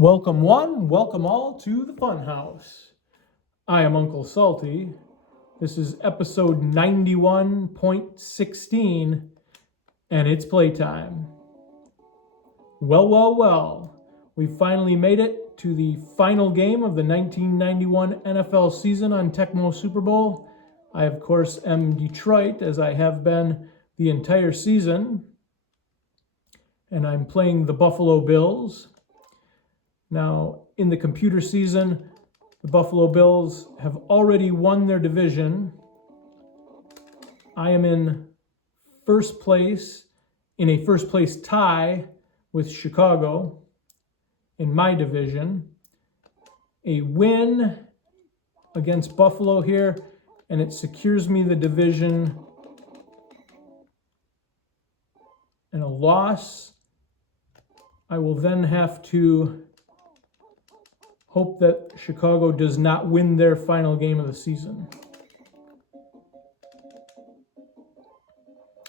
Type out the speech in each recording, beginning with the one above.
Welcome one, welcome all to the Funhouse. I am Uncle Salty. This is episode 91.16, and it's playtime. Well, we finally made it to the final game of the 1991 NFL season on Tecmo Super Bowl. I, of course, am Detroit, as I have been the entire season, and I'm playing the Buffalo Bills. Now, in the computer season, the Buffalo Bills have already won their division. I am in first place, in a first place tie with Chicago in my division. A win against Buffalo here, and it secures me the division. And a loss, I will then have to hope that Chicago does not win their final game of the season.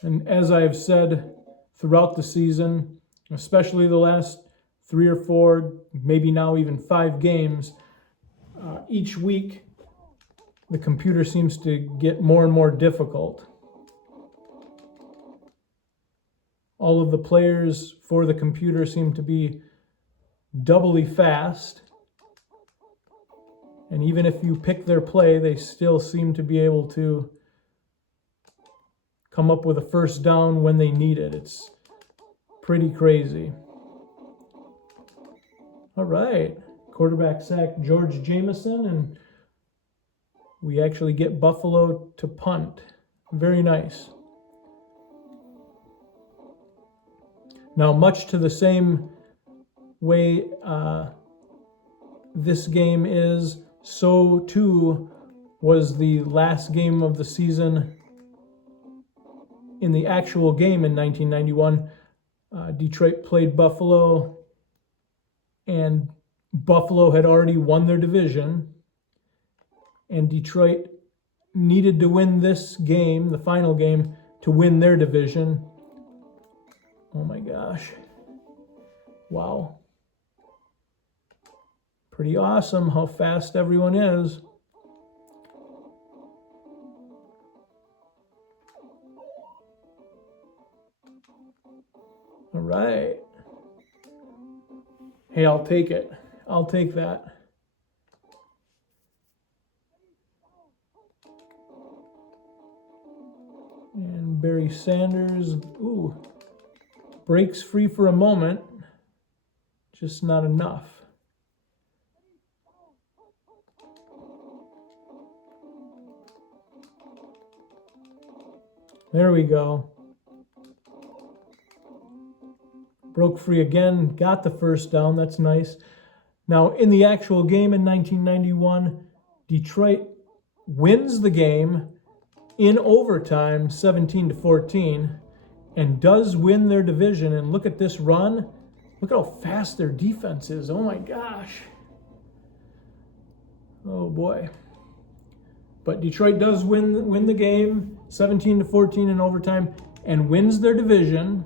And as I have said throughout the season, especially the last 3 or 4, maybe now even 5 games, each week the computer seems to get more and more difficult. All of the players for the computer seem to be doubly fast. And even if you pick their play, they still seem to be able to come up with a first down when they need it. It's pretty crazy. All right, quarterback sack George Jameson, and we actually get Buffalo to punt. Very nice. Now, much to the same way this game is, so too was the last game of the season in the actual game in 1991. Detroit played Buffalo, and Buffalo had already won their division, and Detroit needed to win this game, the final game, to win their division. Oh my gosh. Wow. Pretty awesome how fast everyone is. All right. Hey, I'll take it. I'll take that. And Barry Sanders, breaks free for a moment. Just not enough. There we go. Broke free again, got the first down. That's nice. Now, in the actual game in 1991, Detroit wins the game in overtime, 17-14, and does win their division. And look at this run. Look how fast their defense is. Oh my gosh. Oh boy. But Detroit does win the game, 17-14 in overtime, and wins their division.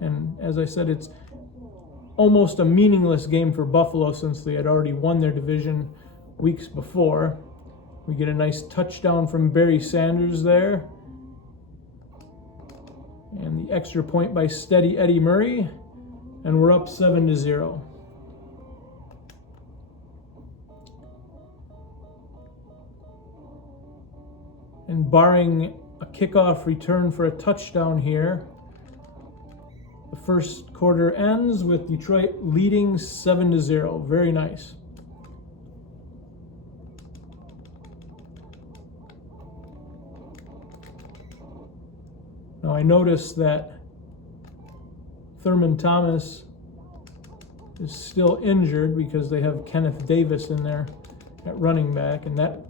And as I said, it's almost a meaningless game for Buffalo since they had already won their division weeks before. We get a nice touchdown from Barry Sanders there. And the extra point by Steady Eddie Murray. And we're up 7-0. And barring a kickoff return for a touchdown here, the first quarter ends with Detroit leading 7-0. Very nice. Now I noticed that Thurman Thomas is still injured because they have Kenneth Davis in there at running back, and that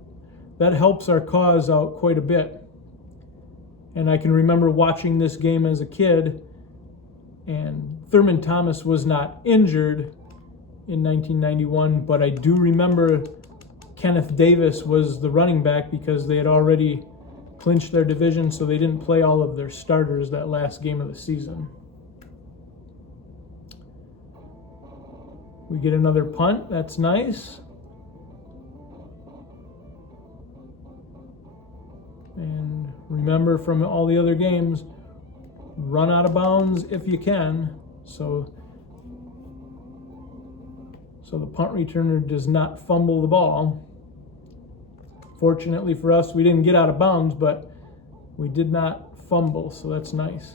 helps our cause out quite a bit. And I can remember watching this game as a kid, and Thurman Thomas was not injured in 1991, but I do remember Kenneth Davis was the running back because they had already clinched their division, so they didn't play all of their starters that last game of the season. We get another punt. That's nice. And remember from all the other games, run out of bounds if you can. So the punt returner does not fumble the ball. Fortunately for us, we didn't get out of bounds, but we did not fumble, so that's nice.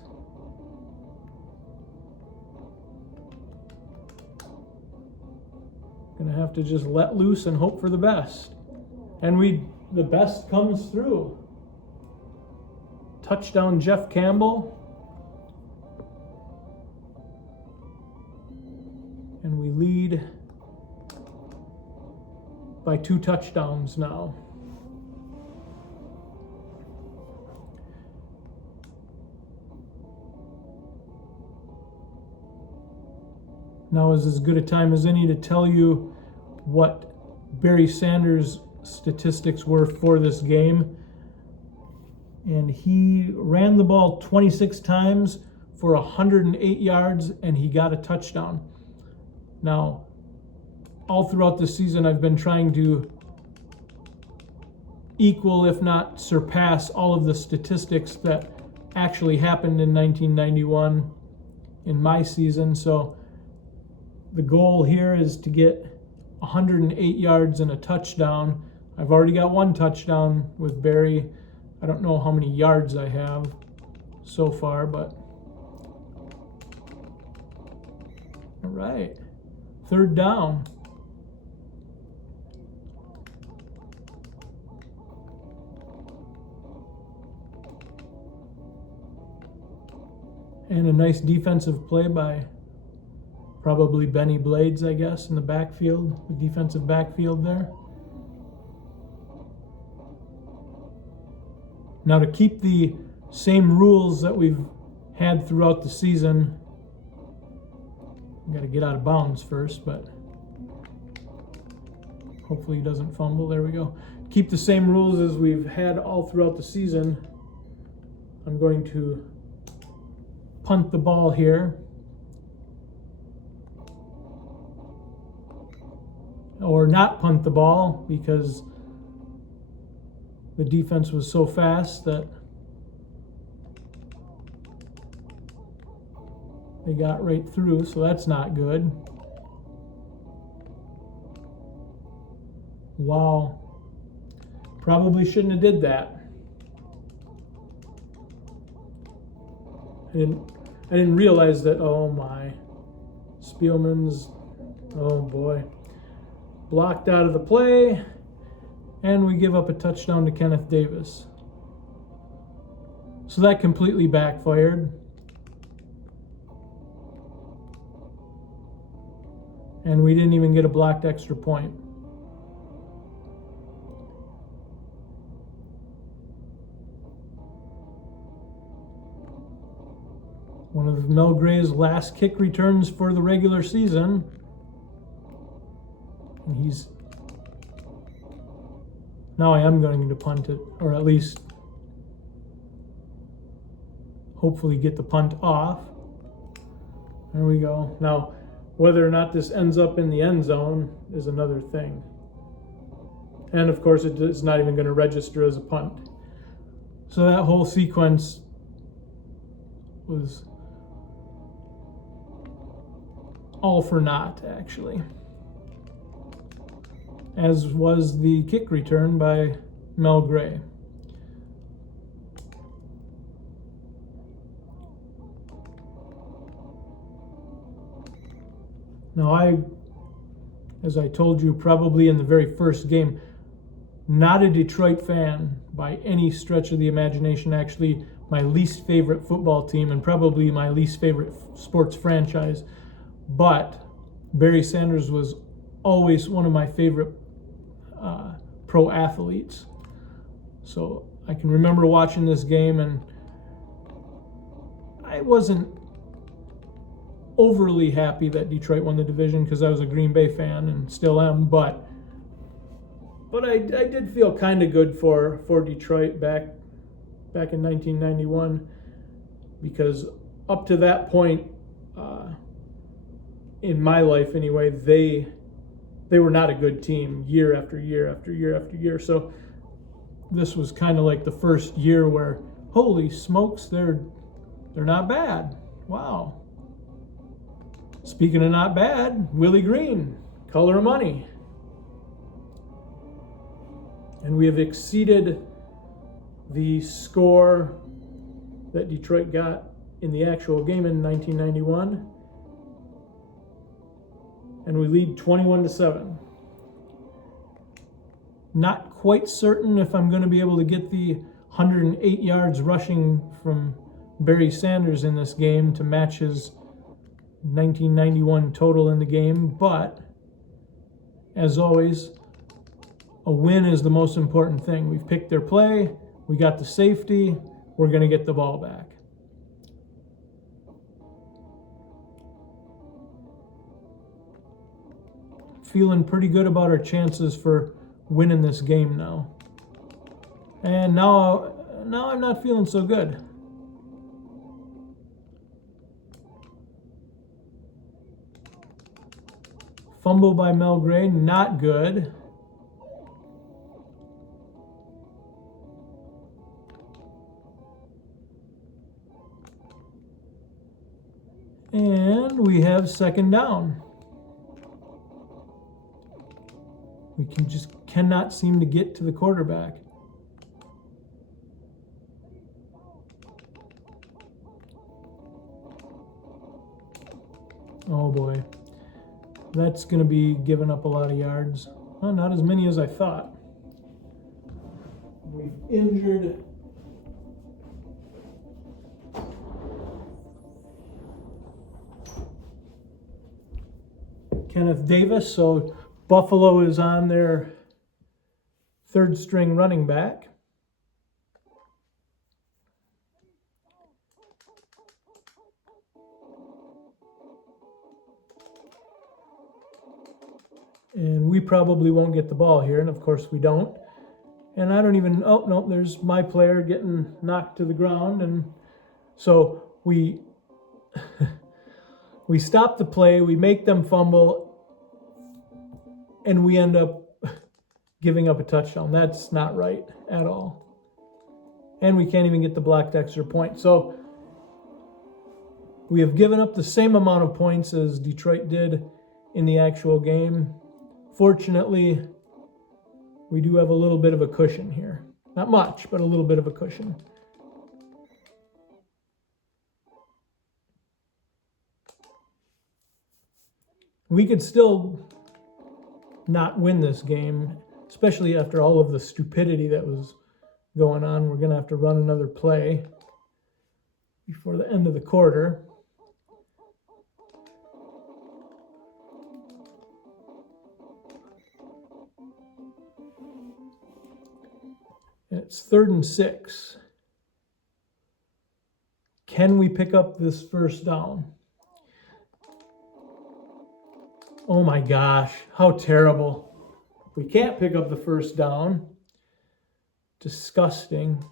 Gonna have to just let loose and hope for the best. And the best comes through. Touchdown, Jeff Campbell. And we lead by 2 touchdowns now. Now is as good a time as any to tell you what Barry Sanders' statistics were for this game. And he ran the ball 26 times for 108 yards, and he got a touchdown. Now, all throughout the season, I've been trying to equal, if not surpass, all of the statistics that actually happened in 1991 in my season. So the goal here is to get 108 yards and a touchdown. I've already got 1 touchdown with Barry. I don't know how many yards I have so far, but all right. 3rd down. And a nice defensive play by probably Benny Blades, I guess, in the backfield, the defensive backfield there. Now, to keep the same rules that we've had throughout the season, we got to get out of bounds first, but hopefully he doesn't fumble. There we go. Keep the same rules as we've had all throughout the season. I'm going to punt the ball here. Or not punt the ball, because the defense was so fast that they got right through, so that's not good. Wow. Probably shouldn't have did that. I didn't realize that. Oh my. Spielman's, oh boy. Blocked out of the play, and we give up a touchdown to Kenneth Davis. So that completely backfired. And we didn't even get a blocked extra point. One of Mel Gray's last kick returns for the regular season. And now I am going to punt it, or at least hopefully get the punt off. There we go. Now, whether or not this ends up in the end zone is another thing. And of course, it's not even going to register as a punt. So that whole sequence was all for naught, actually. As was the kick return by Mel Gray. Now, as I told you probably in the very first game, not a Detroit fan by any stretch of the imagination. Actually, my least favorite football team and probably my least favorite sports franchise. But Barry Sanders was always one of my favorite pro athletes. So I can remember watching this game, and I wasn't overly happy that Detroit won the division because I was a Green Bay fan and still am, but I did feel kind of good for Detroit back in 1991, because up to that point in my life anyway, they were not a good team year after year after year after year. So this was kind of like the first year where, holy smokes, they're not bad. Wow. Speaking of not bad, Willie Green, color of money. And we have exceeded the score that Detroit got in the actual game in 1991. And we lead 21-7. Not quite certain if I'm going to be able to get the 108 yards rushing from Barry Sanders in this game to match his 1991 total in the game, but as always, a win is the most important thing. We've picked their play, we got the safety, we're going to get the ball back. Feeling pretty good about our chances for winning this game now. And now I'm not feeling so good. Fumble by Mel Gray, not good. And we have second down. We cannot seem to get to the quarterback. Oh boy. That's going to be giving up a lot of yards. Well, not as many as I thought. We've injured Kenneth Davis, so Buffalo is on their third string running back. And we probably won't get the ball here, and of course we don't. And I don't even, oh no, there's my player getting knocked to the ground. And so we stop the play, we make them fumble, and we end up giving up a touchdown. That's not right at all. And we can't even get the blocked extra point. So we have given up the same amount of points as Detroit did in the actual game. Fortunately, we do have a little bit of a cushion here. Not much, but a little bit of a cushion. We could still not win this game, especially after all of the stupidity that was going on. We're going to have to run another play before the end of the quarter. It's 3rd and 6. Can we pick up this first down? Oh my gosh, how terrible. We can't pick up the first down. Disgusting.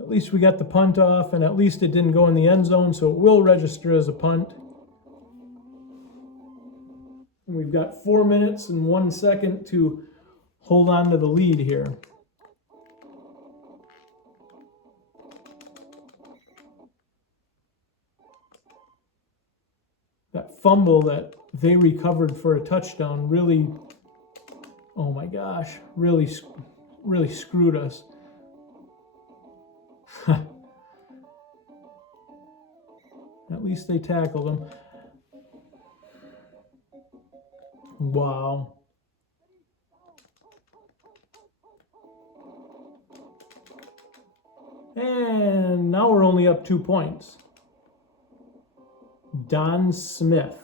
At least we got the punt off, and at least it didn't go in the end zone, so it will register as a punt. And we've got 4 minutes and 1 second to hold on to the lead here. That fumble that they recovered for a touchdown really, oh my gosh, really screwed us. At least they tackled him. Wow. And now we're only up 2 points. Don Smith.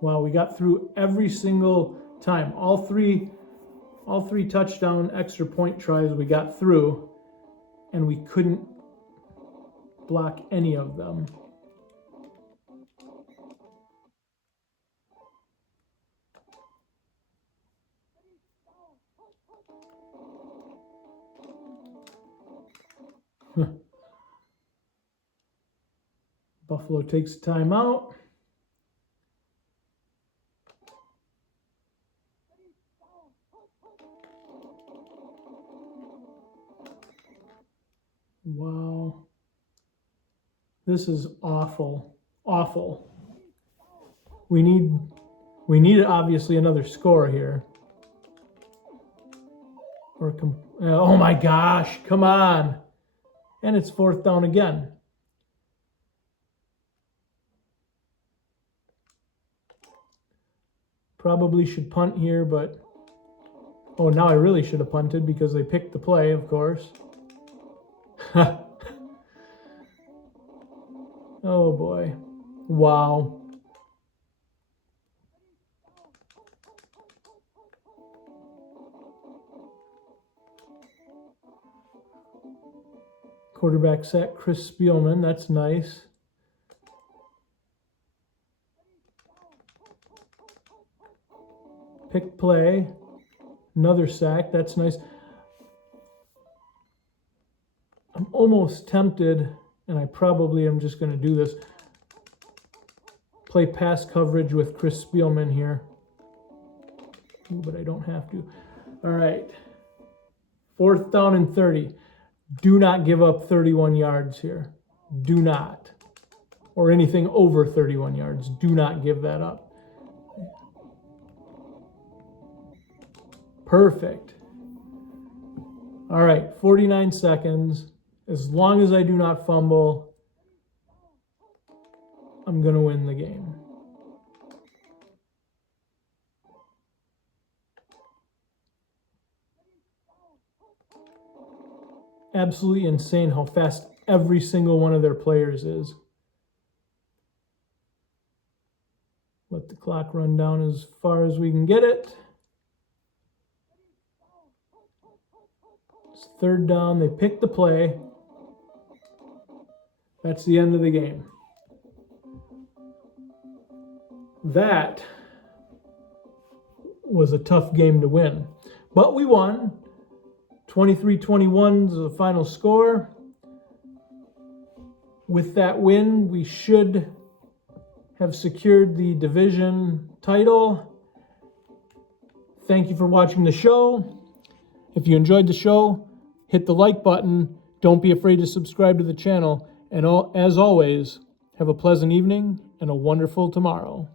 Wow, we got through every single time. All three touchdown extra point tries we got through, and we couldn't block any of them. Buffalo takes a timeout. Wow. This is awful. Awful. We need obviously another score here. Oh my gosh, come on. And it's 4th down again. Probably should punt here, but oh, now I really should have punted because they picked the play, of course. Oh boy. Wow. Quarterback sack, Chris Spielman. That's nice. Pick play. Another sack. That's nice. I'm almost tempted, and I probably am just going to do this. Play pass coverage with Chris Spielman here. But I don't have to. All right. 4th down and 30. Do not give up 31 yards here. Do not. Or anything over 31 yards. Do not give that up. Perfect. All right, 49 seconds. As long as I do not fumble, I'm going to win the game. Absolutely insane how fast every single one of their players is. Let the clock run down as far as we can get it. It's 3rd down. They pick the play. That's the end of the game. That was a tough game to win. But we won. 23-21 is the final score. With that win, we should have secured the division title. Thank you for watching the show. If you enjoyed the show, hit the like button. Don't be afraid to subscribe to the channel. And as always, have a pleasant evening and a wonderful tomorrow.